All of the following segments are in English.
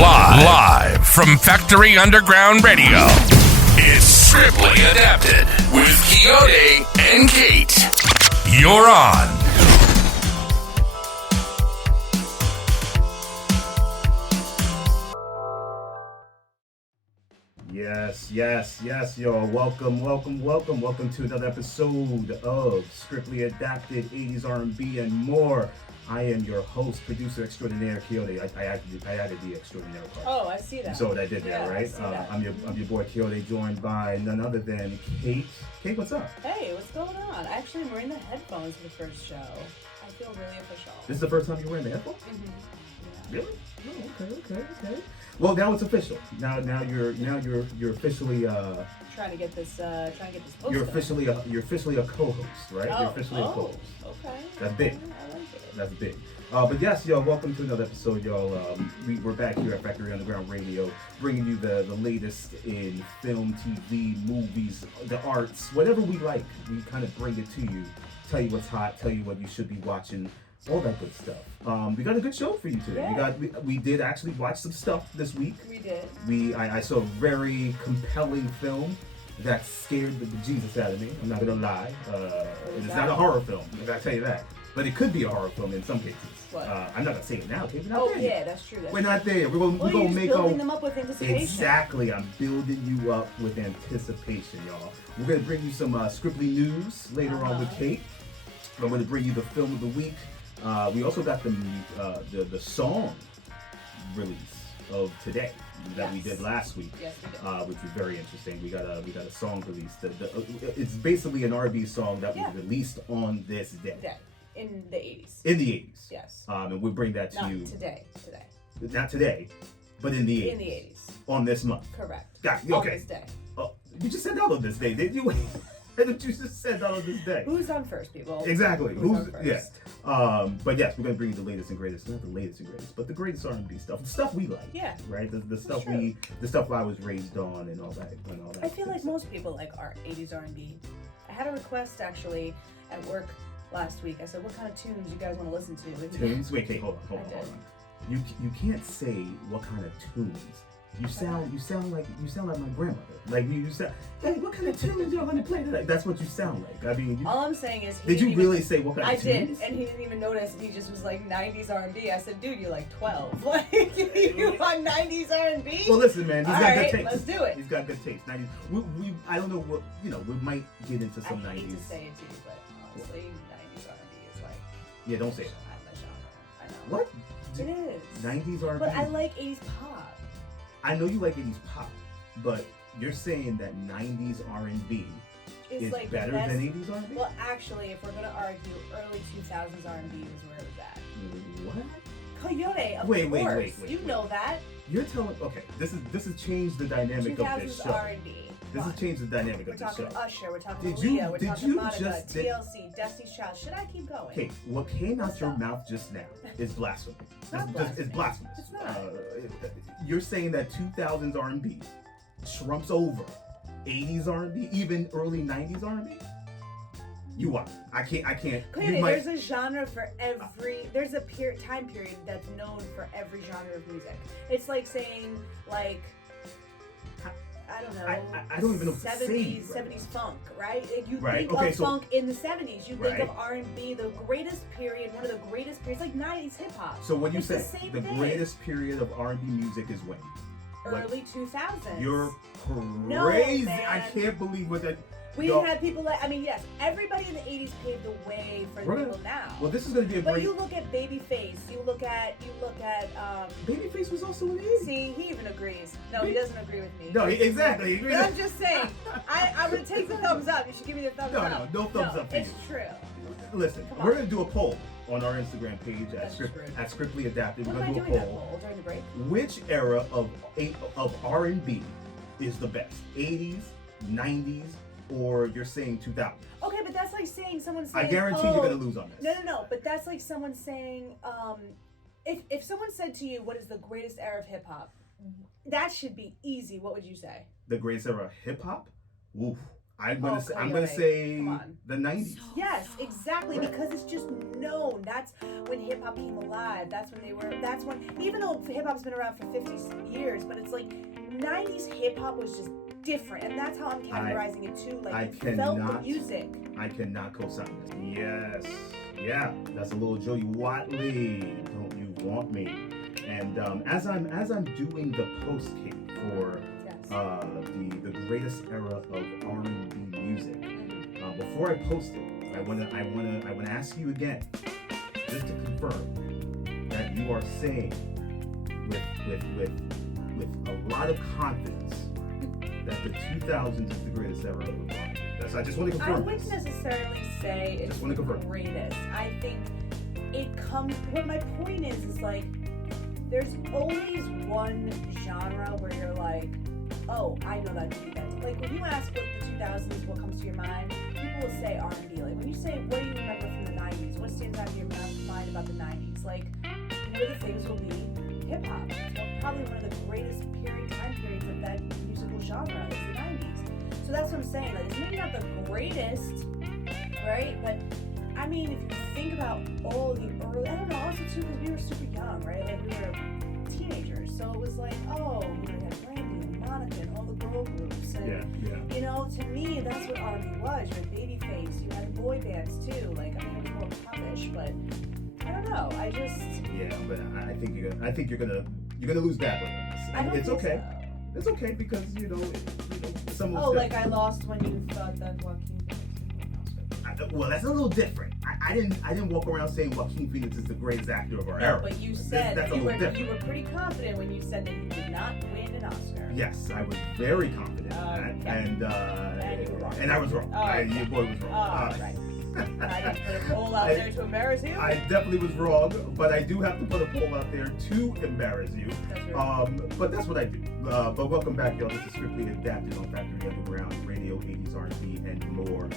Live from Factory Underground Radio, it's Strictly Adapted with Quixote and Kate. You're on. Yes, y'all. Welcome to another episode of Strictly Adapted 80s R&B and more. I am your host, producer extraordinaire, Quixote. I added the extraordinaire part. Oh, I see that. So what I did there, Yeah, right? I see that. I'm your boy Quixote, joined by none other than Kate. Kate, what's up? Hey, what's going on? Actually, I'm wearing the headphones for the first show. I feel really official. This is the first time you're wearing the headphones? Mm-hmm. Yeah. Really? Oh, okay. Well, now it's official. Now you're officially Trying to get this post. you're officially a co-host, right? Oh, You're officially a co-host. Okay. That's big. I like it. That's big. But yes, y'all, welcome to another episode, y'all. We're back here at Factory Underground Radio, bringing you the latest in film, TV, movies, the arts, whatever we like. We kind of bring it to you, tell you what's hot, tell you what you should be watching, all that good stuff. We got a good show for you today. Yeah. We did actually watch some stuff this week. We did. I saw a very compelling film that scared the bejesus out of me. I'm not gonna lie. It's not a horror film. I gotta tell you that. But it could be a horror film in some cases. What? I'm not gonna say it now, okay? We're not Oh there yeah, yet. that's true. We're not there. We're gonna you're make just building them up with anticipation. Exactly. I'm building you up with anticipation, y'all. We're gonna bring you some Scriptly news later on with Kate. I'm gonna bring you the film of the week. We also got the song release of today that we did last week, Yes, we did. which was very interesting. We got a song released. It's basically an R&B song that was released on this day. In the 80s. In the 80s. Yes. And we'll bring that to Not you. today. Not today, but in the 80s. In the 80s. On this month. Correct. Got On okay. this day. Oh, you just said that on this day, didn't you? You just said that on this day. Who's on first, people? Exactly. Who's on first? Yeah. But yes, we're gonna bring you the latest and greatest. Not the latest and greatest, but the greatest R&B stuff. The stuff we like. Yeah. Right. The stuff true. the stuff I was raised on and all that. I feel like most people like our 80s R&B. I had a request actually at work last week. I said, "What kind of tunes you guys want to listen to?" Tunes. Wait, hold on. You can't say what kind of tunes. You sound like my grandmother. Like you sound. Hey, what kind of tunes y'all gonna play today? That's what you sound like. I mean, all I'm saying is, did you really say what kind of tunes? I did, and he didn't even notice. And he just was like 90s R&B. I said, "Dude, you're like 12. Like you want 90s R&B?" Well, listen, man. He's got good taste. Let's do it. He's got good taste. 90s. We I don't know what we might get into some 90s. I hate to say it to you, but honestly, 90s R&B is like. Yeah, don't say it. I'm a genre. I know. What? It is. 90s R&B. But I like 80s pop. I know you like 80s pop, but you're saying that 90s R&B is like better the best, than 80s R&B? Well, actually, if we're gonna argue, early 2000s R&B was where it was at. What? Coyote, of Wait, course. wait. You know that. You're telling okay. This has changed the dynamic of this 2000s show. R&B. This has changed the dynamic We're of this show. talking Usher. We're talking Did you- Aaliyah. We're did talking you Monica, just- TLC, Destiny's Child. Should I keep going? Okay, what came out your mouth just now is blasphemy. not It's blasphemous. It's not. You're saying that 2000s R&B trumps over 80s R&B, even early 90s R&B? You are. I can't. Clearly, You might- there's a genre for every. There's a time period that's known for every genre of music. It's like saying like. I don't know. I don't even know what to say 70s, right 70s funk, right? Like, you Right, think okay, of so- funk in the 70s. You think Right. of R&B, the greatest period, one of the greatest periods, like 90s hip hop. So when you It's say the same the thing. greatest period of R&B music is when? Early 2000s. You're No, crazy. man. I can't believe what that. We Yo, had people like, I mean, yes, everybody in the 80s paved the way for the Right. people now. Well, this is going to be a But great. you look at Babyface, you look at, Babyface was also in the 80s. see, he even agrees. No, he doesn't agree with me. No, exactly. He agrees. But I'm just saying, I'm going to take the thumbs up. You should give me the thumbs No, up. no thumbs up for it's you. true. Listen, Come we're on. going to do a poll on our Instagram page at, That's true. at Scriptly Adapted. What We're am I going to doing do a that poll. poll during the break? Which era of R&B is the best? 80s, 90s, or you're saying 2000s? Okay, but that's like saying someone saying, I guarantee you're going to lose on this. No, but that's like someone saying, if someone said to you, what is the greatest era of hip-hop, that should be easy. What would you say? The greatest era of hip hop? Oof. I'm gonna Coyote. say Come on. the 90s. Yes, exactly, because it's just known. That's when hip hop came alive. That's when, even though hip hop's been around for 50 years, but it's like 90s hip hop was just different, and that's how I'm categorizing it too. Like, you felt the music. I cannot co-sign this. Yes. Yeah, that's a little Joey Watley. Don't you want me? And as I'm doing the post Kate for the greatest era of R&B music, before I post it, I wanna ask you again, just to confirm that you are saying with a lot of confidence that the 2000s is the greatest era of R&B. I just want to confirm. I wouldn't necessarily say it's the greatest. I think it comes. What my point is like, there's always one genre where you're like, oh, I know that to be that. Like when you ask what the 2000s, what comes to your mind, people will say R&B. Like when you say, what do you remember from the 90s? What stands out in your mind about the 90s? Like one of the things will be hip hop. It's probably one of the greatest time periods of that musical genre is the 90s. So that's what I'm saying. Like it's maybe not the greatest, right? But I mean, if you think about all the early, I don't know, also too, because we were super young, right? Like we were teenagers, so it was like, oh, you know, you had Brandy and Monica and all the girl groups, and you know, to me, that's what R&B was. You had Babyface, you had boy bands too. Like I mean, it was more popish, but I don't know. But I think you're gonna lose badly on this. I don't it's think okay. So. It's okay because some of like I lost when you thought that Joaquin Phoenix. Well, that's a little different. I didn't walk around saying Joaquin Phoenix is the greatest actor of our era. But you said that's you were pretty confident when you said that he did not win an Oscar. Yes, I was very confident in that, and you were wrong. And I was wrong. Your boy was wrong. Right. I didn't put a poll out there to embarrass you. I definitely was wrong, but I do have to put a poll out there to embarrass you. That's right. But that's what I do. But welcome back, y'all. This is Strictly Adapted on Factory Underground Radio, 80s R&B, and more.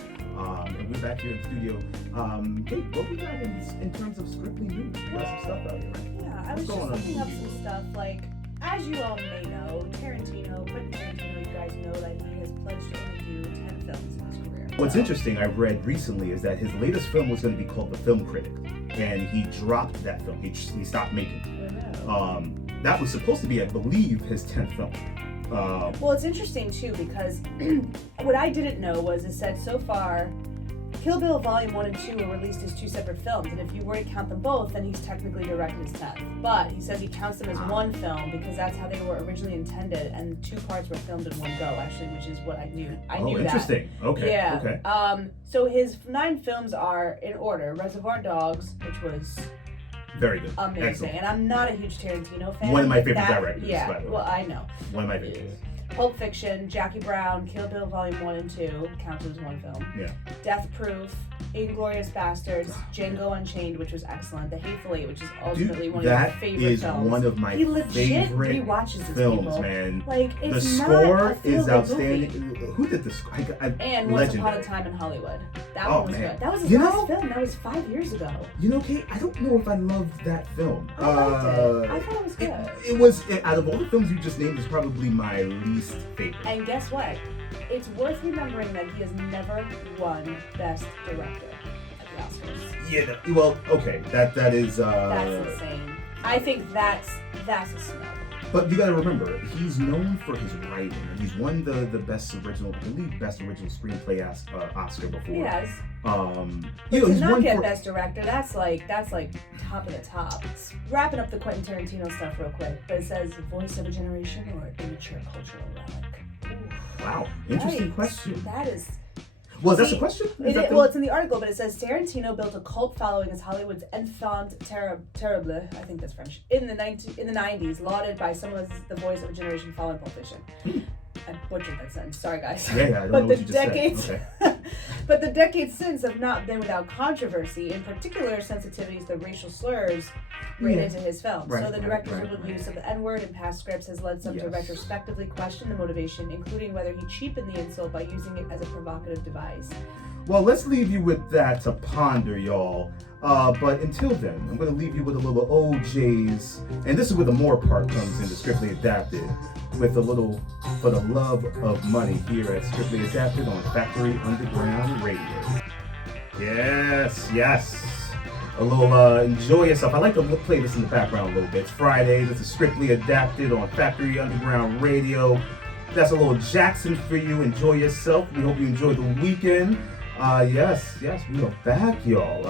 And we're back here in the studio. Kate, what we got in terms of Strictly news? We got some stuff out here, right? Yeah, I was just looking up some stuff. Like, as you all may know, Quentin Tarantino, you guys know that he has pledged to only do 10 films in his career. What's interesting, I read recently, is that his latest film was going to be called The Film Critic, and he dropped that film. He stopped making it. That was supposed to be, I believe, his 10th film. Well, it's interesting too because what I didn't know was it said so far Kill Bill Volume 1 and 2 were released as 2 separate films, and if you were to count them both, then he's technically directed his 10th. But he says he counts them as one film because that's how they were originally intended, and 2 parts were filmed in one go, actually, which is what I knew. I knew interesting. That. Okay. Yeah. Okay. So his 9 films are in order: Reservoir Dogs, which was very good, amazing, excellent. And I'm not a huge Tarantino fan. One of my favorite directors. Yeah. By the way. Well, I know. One of my favorites. Pulp Fiction, Jackie Brown, Kill Bill Volume 1 and 2, counts as one film. Yeah. Death Proof, Inglourious Bastards, Django Unchained, which was excellent, The Hateful Eight, which is ultimately one of your favorite films. That is one of my favorite films, man. Like, it's the score is outstanding. Movie. Who did the score? And Once Upon a Time in Hollywood. That one was good. That was his last film. That was 5 years ago. You know, Kate, I don't know if I loved that film. I liked it. I thought it was good. It was, out of all the films you just named, it's probably my least favorite. And guess what? It's worth remembering that he has never won Best Director at the Oscars. Yeah, well, okay, that is... that's insane. I think that's a snub. But you gotta remember, he's known for his writing. He's won the best original screenplay Oscar before. He has. He's not get Best Director, that's like top of the top. Wrapping up the Quentin Tarantino stuff real quick, but it says voice of a generation or immature cultural relic. Ooh. Wow, interesting question. That is. Well, that's a question? It's in the article, but it says Tarantino built a cult following as Hollywood's enfant terrible, I think that's French, in the 90s, lauded by some of the voice of a generation following Pulp Fiction. I butchered that sentence. Sorry, guys. Yeah, I don't know what you just said. Okay. But the decades since have not been without controversy, in particular sensitivities to racial slurs read into his films. So the director's use of the N-word in past scripts has led some to retrospectively question the motivation, including whether he cheapened the insult by using it as a provocative device. Well, let's leave you with that to ponder, y'all. But until then, I'm going to leave you with a little OJ's, and this is where the more part comes into Strictly Adapted. with a little For the Love of Money here at Strictly Adapted on Factory Underground Radio. Yes. A little enjoy yourself. I like to play this in the background a little bit. It's Friday. This is Strictly Adapted on Factory Underground Radio. That's a little Jackson for you. Enjoy yourself. We hope you enjoy the weekend. Yes, we are back, y'all.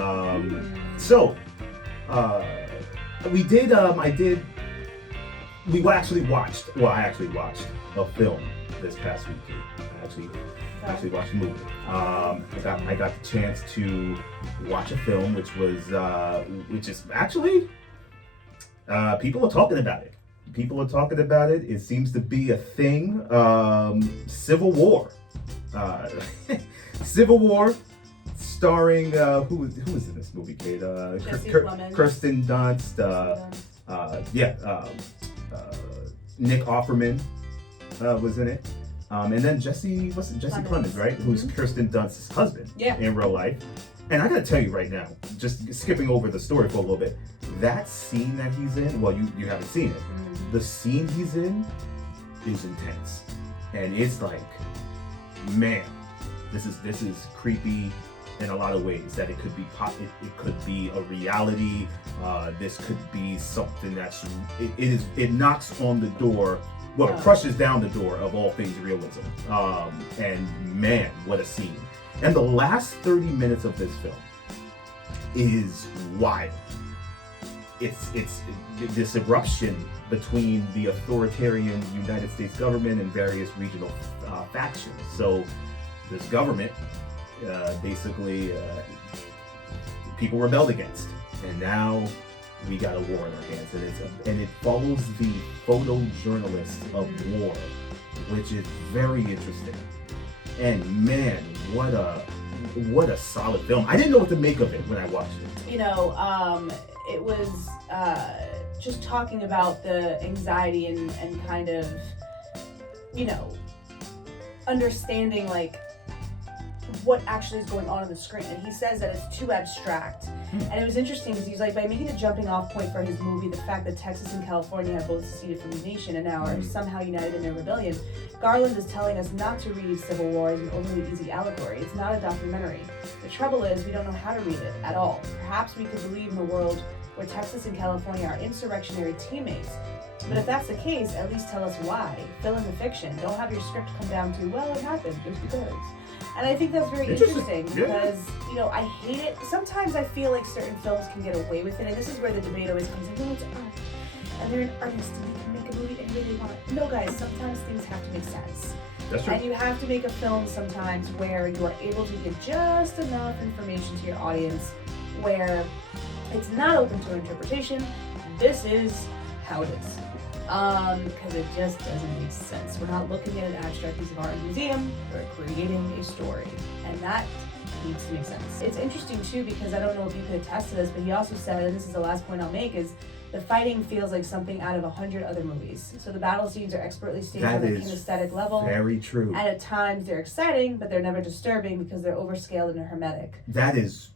I actually watched a film this past weekend. I actually watched a movie. I got the chance to watch a film, which is actually, people are talking about it. It seems to be a thing. Civil War. Civil War, starring who is in this movie, Kate? Kirsten Dunst. Nick Offerman was in it. And then Jesse Plemons, right? Who's Kirsten Dunst's husband in real life. And I gotta tell you right now, just skipping over the story for a little bit, that scene that he's in, well, you haven't seen it. The scene he's in is intense. And it's like, man, this is creepy in a lot of ways. That it could be a reality. This could be something it knocks on the door. Well, it crushes down the door of all things realism. And man, what a scene. And the last 30 minutes of this film is wild. It's this eruption between the authoritarian United States government and various regional factions. So this government, basically, people rebelled against. And now we got a war in our hands, and it follows the photojournalist of war, which is very interesting. And man, what a solid film! I didn't know what to make of it when I watched it. It was just talking about the anxiety and kind of, understanding like what actually is going on the screen. And he says that it's too abstract. And it was interesting because he's like, by making a jumping off point for his movie, the fact that Texas and California have both seceded from the nation and now are somehow united in their rebellion, Garland is telling us not to read Civil War as an overly easy allegory. It's not a documentary. The trouble is we don't know how to read it at all. Perhaps we could believe in a world where Texas and California are insurrectionary teammates. But if that's the case, at least tell us why. Fill in the fiction. Don't have your script come down to, well, it happened just because. And I think that's very interesting because, I hate it. Sometimes I feel like certain films can get away with it, and this is where the debate always comes in. Well, it's art, and they're an artist, and they can make a movie any way they want. No, guys, sometimes things have to make sense. That's true. And you have to make a film sometimes where you are able to give just enough information to your audience where it's not open to interpretation. This is how it is. Because it just doesn't make sense. We're not looking at an abstract piece of art in a museum, we're creating a story. And that needs to make sense. It's interesting too because I don't know if you could attest to this, but he also said, and this is the last point I'll make, is the fighting feels like something out of 100 other movies. So the battle scenes are expertly staged on a kinesthetic level. Very true. And at times they're exciting, but they're never disturbing because they're overscaled and hermetic. That is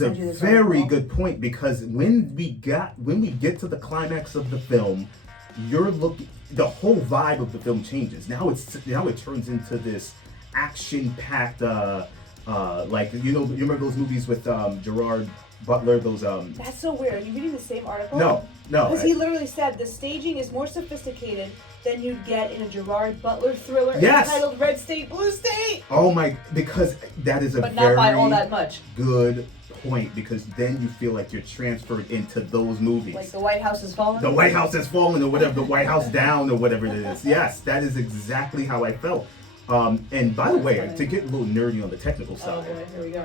a very good point, because when we get to the climax of the film, the whole vibe of the film changes. Now it turns into this action-packed, you remember those movies with Gerard Butler? That's so weird. Are you reading the same article? No. Because he literally said the staging is more sophisticated than you'd get in a Gerard Butler thriller entitled Red State, Blue State. Oh my, because that is but not by all that much. Good point, because then you feel like you're transferred into those movies. Like The White House Has Fallen? The White House Has Fallen, or whatever, The White House Down, or whatever it is. Yes, that is exactly how I felt. And by the way, to get a little nerdy on the technical side, here we go.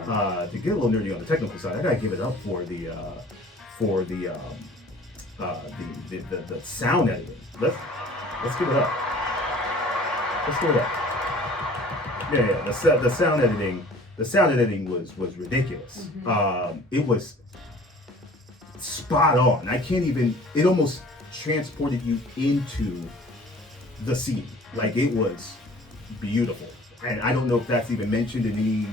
To get a little nerdy on the technical side, I gotta give it up for the sound editing. Let's give it up. Let's give it up. Yeah. The sound editing. The sound editing was ridiculous. It was spot on. It almost transported you into the scene. Like, it was beautiful. And I don't know if that's even mentioned in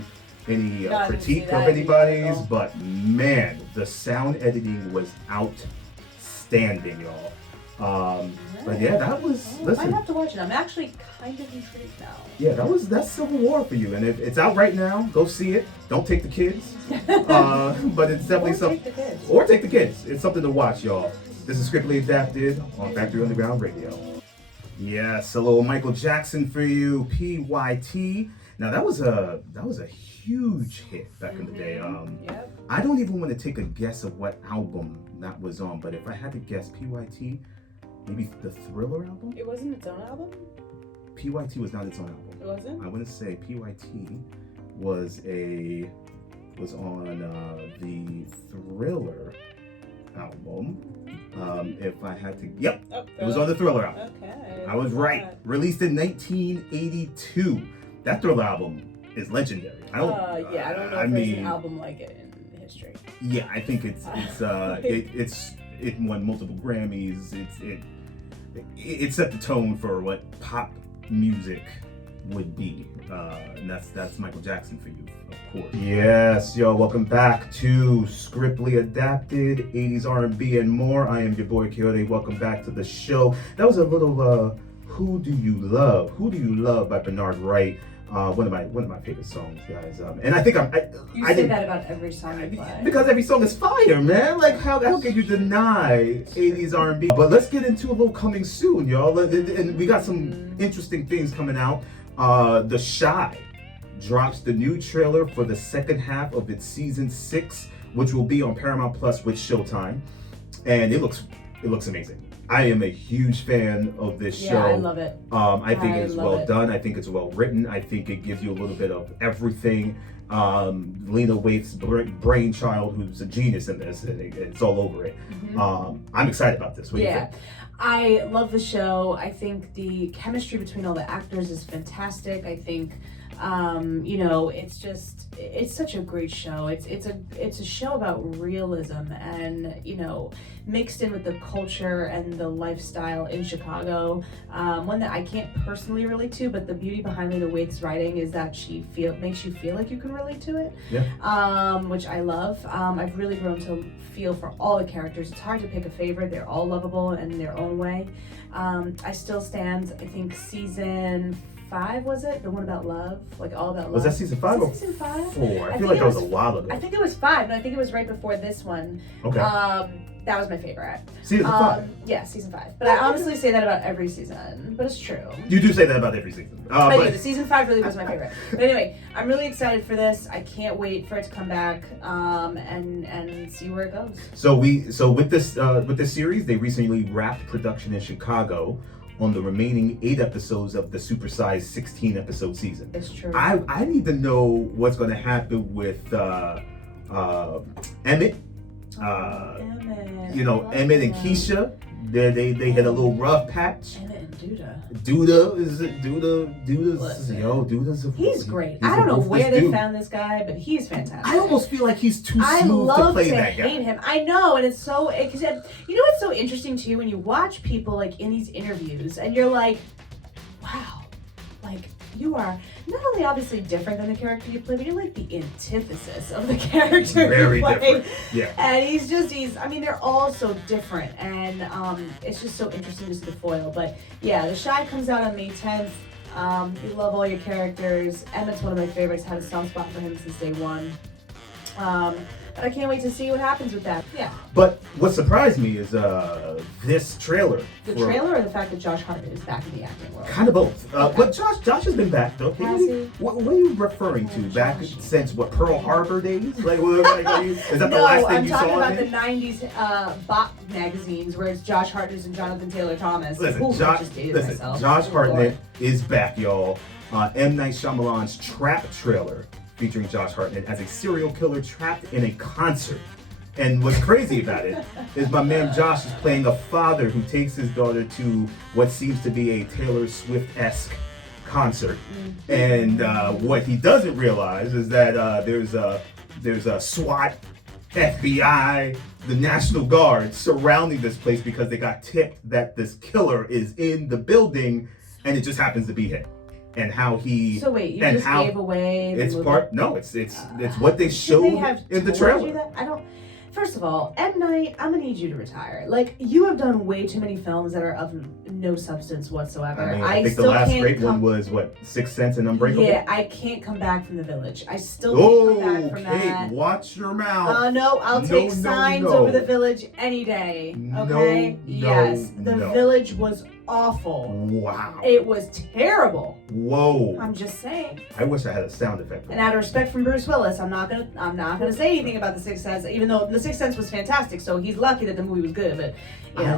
any critique of anybody's, but man, the sound editing was outstanding, y'all. But yeah, that was. I Listen, might have to watch it. I'm actually kind of intrigued now. yeah, that's Civil War for you, and if it's out right now, go see it. Don't take the kids, but it's definitely something. Or take the kids. It's something to watch, y'all. This is Scriptly Adapted on Factory Underground Radio. Yes, a little Michael Jackson for you, PYT. Now that was a huge hit back in the day. Yep. I don't even want to take a guess of what album that was on, but if I had to guess, PYT, maybe the Thriller album? It wasn't its own album? PYT was not its own album. It wasn't? I want to say PYT was on the Thriller album. If I had to, yep, it was on the Thriller album. Okay. I was right. Released in 1982. That Thriller album is legendary. I don't know if there's an album like it in history. Yeah, I think it won multiple Grammys. It set the tone for what pop music would be, and that's Michael Jackson for you, of course. Yes, yo, welcome back to Scriptly Adapted, 80s R&B and more. I am your boy Quixote. Welcome back to the show. That was a little "Who Do You Love?" "Who Do You Love" by Bernard Wright. One of my favorite songs, guys. And I think You say that about every song you play. Because every song is fire, man. Like how can you deny 80s R&B? But let's get into a little coming soon, y'all. And we got some interesting things coming out. The Chi drops the new trailer for the second half of its season 6, which will be on Paramount Plus with Showtime, and it looks amazing. I am a huge fan of this show. Yeah, I love it. I think it's well done. I think it's well written. I think it gives you a little bit of everything. Lena Waithe's brainchild, who's a genius in this, and it's all over it. I'm excited about this. What do you think? I love the show. I think the chemistry between all the actors is fantastic. I think it's such a great show. It's a show about realism and, mixed in with the culture and the lifestyle in Chicago. One that I can't personally relate to, but the beauty behind Lena Waithe's writing is that she makes you feel like you can relate to it. Yeah. Which I love. I've really grown to feel for all the characters. It's hard to pick a favorite. They're all lovable in their own way. I still stand, I think, season 5, was it? The one about love? Like all about love. Was that season 5 or season 5? 4? I feel like that was a while ago. I think it was 5, and I think it was right before this one. Okay. That was my favorite. Season 5? Yeah, season 5. But I honestly say that about every season, but it's true. You do say that about every season. I do. The season 5 really was my favorite. But anyway, I'm really excited for this. I can't wait for it to come back and see where it goes. So with this series, they recently wrapped production in Chicago on the remaining 8 episodes of the supersized 16-episode season. It's true. I need to know what's going to happen with Emmett. Emmett and Keisha. They had a little rough patch. Emmett and Duda. Duda's he's great. I don't know where they found this guy, but he's fantastic. I almost feel like he's too smooth to play that guy. I hate him. I know, and it's so, because you know what's so interesting too, when you watch people like in these interviews and you're like, wow, like you are not only obviously different than the character you play, but you're like the antithesis of the character Very you play. Different. Yeah. And they're all so different, and it's just so interesting to see the foil. But yeah, The Chi comes out on May 10th. You love all your characters. Emmett's one of my favorites. Had a soft spot for him since day one. But I can't wait to see what happens with that. Yeah. But what surprised me is this trailer. The trailer or the fact that Josh Hartnett is back in the acting world? Kind of both. Okay. But Josh has been back though. Has he? What are you referring to? Back since what, Pearl Harbor days? Is that the last thing you saw? No, I'm talking about the 90s Bop magazines where it's Josh Hartnett and Jonathan Taylor Thomas. Listen, Josh Hartnett is back, y'all. M. Night Shyamalan's Trap trailer, featuring Josh Hartnett as a serial killer trapped in a concert. And what's crazy about it is my man Josh is playing a father who takes his daughter to what seems to be a Taylor Swift-esque concert. And what he doesn't realize is that there's a SWAT, FBI, the National Guard surrounding this place because they got tipped that this killer is in the building, and it just happens to be him. And how he gave away the it's movie? Part no, it's what they showed in the trailer. I don't. First of all, M. Night, I'm gonna need you to retire. Like, you have done way too many films that are of no substance whatsoever. I think the last great one was, what, Sixth Sense and Unbreakable? Yeah, I can't come back from The Village. I still can't come back from that. Watch your mouth. No, I'll take Signs over The Village any day. Okay? Yes. The Village was awful. Wow. It was terrible. Whoa. I'm just saying. I wish I had a sound effect. And out of respect from Bruce Willis, I'm not gonna say anything about The Sixth Sense, even though The Sixth Sense was fantastic. So he's lucky that the movie was good, but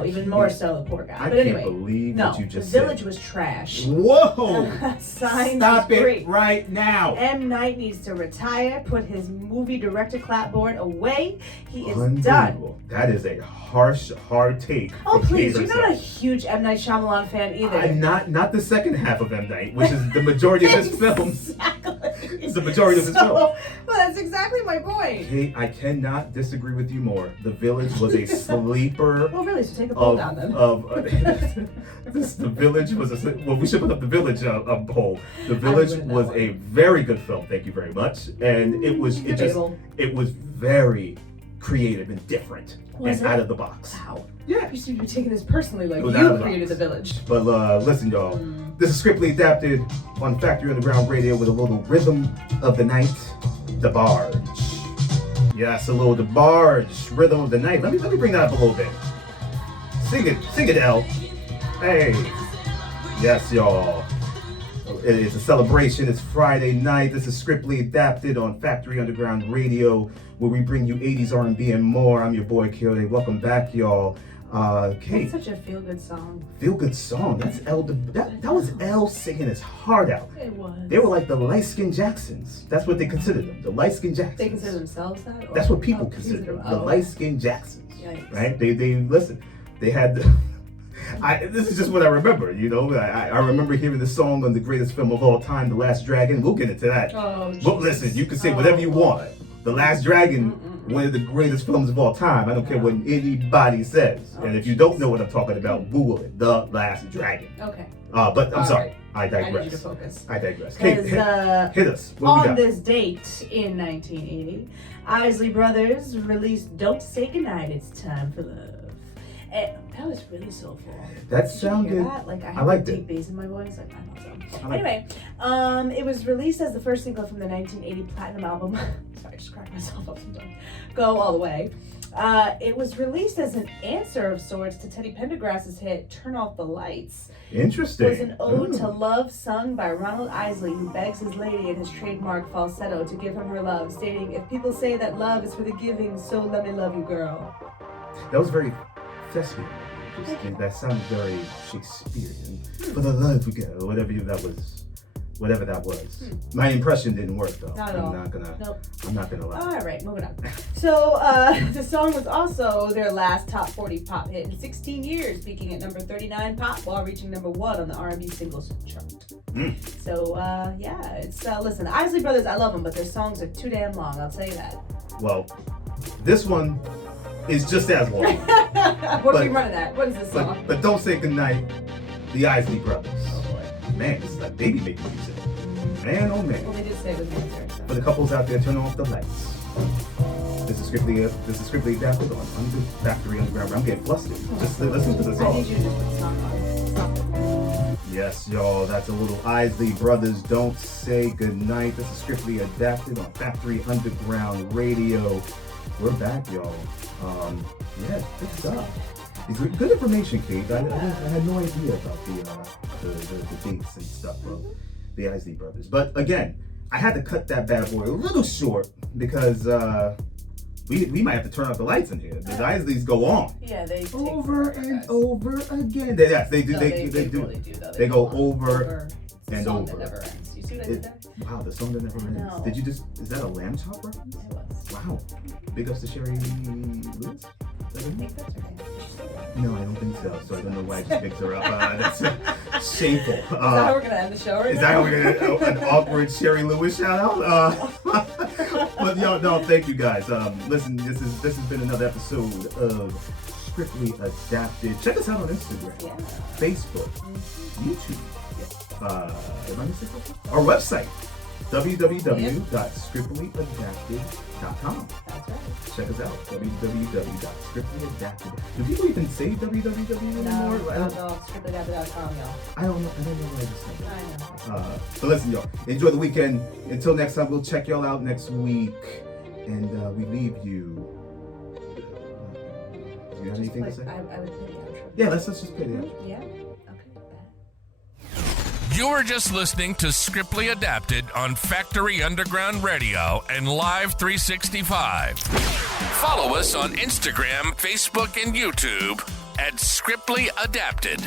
even more so, the poor guy. But anyway, can't believe what you just The Village was trash. Whoa! Signs Stop was it great. right now. M. Night needs to retire, put his movie director clapboard away. He is done. Unbelievable. That is a harsh, hard take. Oh please, you're not a huge M. Night Shyamalan fan either. I'm not the second half of M. Night, which is the majority of his films. Exactly. It's the majority of his films. Well, that's exactly my point. Kate, I cannot disagree with you more. The Village was a sleeper. Well, really, so take a poll down then. The Village was we should put up The Village poll. The Village was a very good film. Thank you very much, and it was very creative and different out of the box. Wow. Yeah. You seem to be taking this personally, like you created The Village. But listen, y'all. This is scriptly adapted on Factory Underground Radio with a little rhythm of the night, the barge. Yes, a little the barge rhythm of the night. Let me bring that up a little bit. Sing it, Elle. Hey. Yes, y'all. It's a celebration. It's Friday night. This is scriptly adapted on Factory Underground Radio, where we bring you 80s R&B and more. I'm your boy Kyote. Welcome back, y'all. Kate. That's such a feel-good song. Feel-good song. That's Elle. That was Elle singing his heart out. It was. They were like the light-skinned Jacksons. That's what they considered them. The light-skinned Jacksons. They consider themselves that? That's what people consider them. The light-skinned Jacksons. Yikes. Right? They listen. They had. This is just what I remember. You know, I remember hearing the song on the greatest film of all time, The Last Dragon. We'll get into that. Oh, but listen, you can say whatever you want. The Last Dragon, one of the greatest films of all time. I don't care what anybody says. And if you don't know what I'm talking about, Google it. The Last Dragon. Okay. But I'm sorry. Right. I digress. I need you to focus. I digress. Kate, hit us. On this date in 1980, Isley Brothers released Don't Say Goodnight, It's Time for Love. That was really soulful. That sounded. Like I liked deep it. bass in my voice. Like I thought so. Like Anyway, it was released as the first single from the 1980 platinum album. Sorry, I just cracked myself up sometimes. Go All the Way. It was released as an answer of sorts to Teddy Pendergrass's hit "Turn Off the Lights." Interesting. It was an ode to love sung by Ronald Isley, who begs his lady in his trademark falsetto to give him her love, stating, "If people say that love is for the giving, so let me love you, girl." That was very thespian. That sounded very Shakespearean. For the love we go, whatever that was. My impression didn't work though. Not at all. I'm not gonna lie. All right, moving on. So the song was also their last top 40 pop hit in 16 years, peaking at number 39 pop while reaching number 1 on the R&B singles chart. So it's listen, the Isley Brothers, I love them, but their songs are too damn long. I'll tell you that. Well, this one is just as long. What are we running at? What is this song? But Don't Say Goodnight, the Isley Brothers. Oh boy. Man, this is like baby making music. Man, oh man. Well, they did say it was answer. So. For the couples out there, turn off the lights. This is scriptly adapted on Factory Underground. I'm getting flustered. Just listen to the song. I need you to just put the song on. Stop it. Yes, y'all, that's a little Isley Brothers, Don't Say Goodnight. This is scriptly adapted on Factory Underground Radio. We're back, y'all. Good stuff. Good information, Kate. I had no idea about the dates and stuff of the Isley Brothers. But again, I had to cut that bad boy a little short because we might have to turn off the lights in here. The Isleys go on. Yeah, they over and over again. They do. They do. Really do though. They go over and song over. That never ends. You see what I did there? Wow, the song that never ends. No. Did you just? Is that a lamb chop reference? It was. Wow. Big ups to Sherry Lewis. I think that's her name. No, I don't think so. So I don't know why I just picked her up. That's shameful. Is that how we're gonna end the show right Is now? that how we're gonna an awkward Sherry Lewis shout out? But no, thank you guys. Listen, this has been another episode of Scriptly Adapted. Check us out on Instagram, Facebook, YouTube. Our website, www.scriptlyadapted.com. That's right. Check us out. www.scriptlyadapted. Do people even say www anymore? No, strictlyadapted.com, y'all. I don't know what I just said. I know. But listen, y'all, enjoy the weekend. Until next time, we'll check y'all out next week. And we leave you. Do you have anything to say? I would play the outro. Yeah, let's just play the outro. Yeah? Okay. You're just listening to Scriptly Adapted on Factory Underground Radio and Live 365. Follow us on Instagram, Facebook, and YouTube at Scriptly Adapted.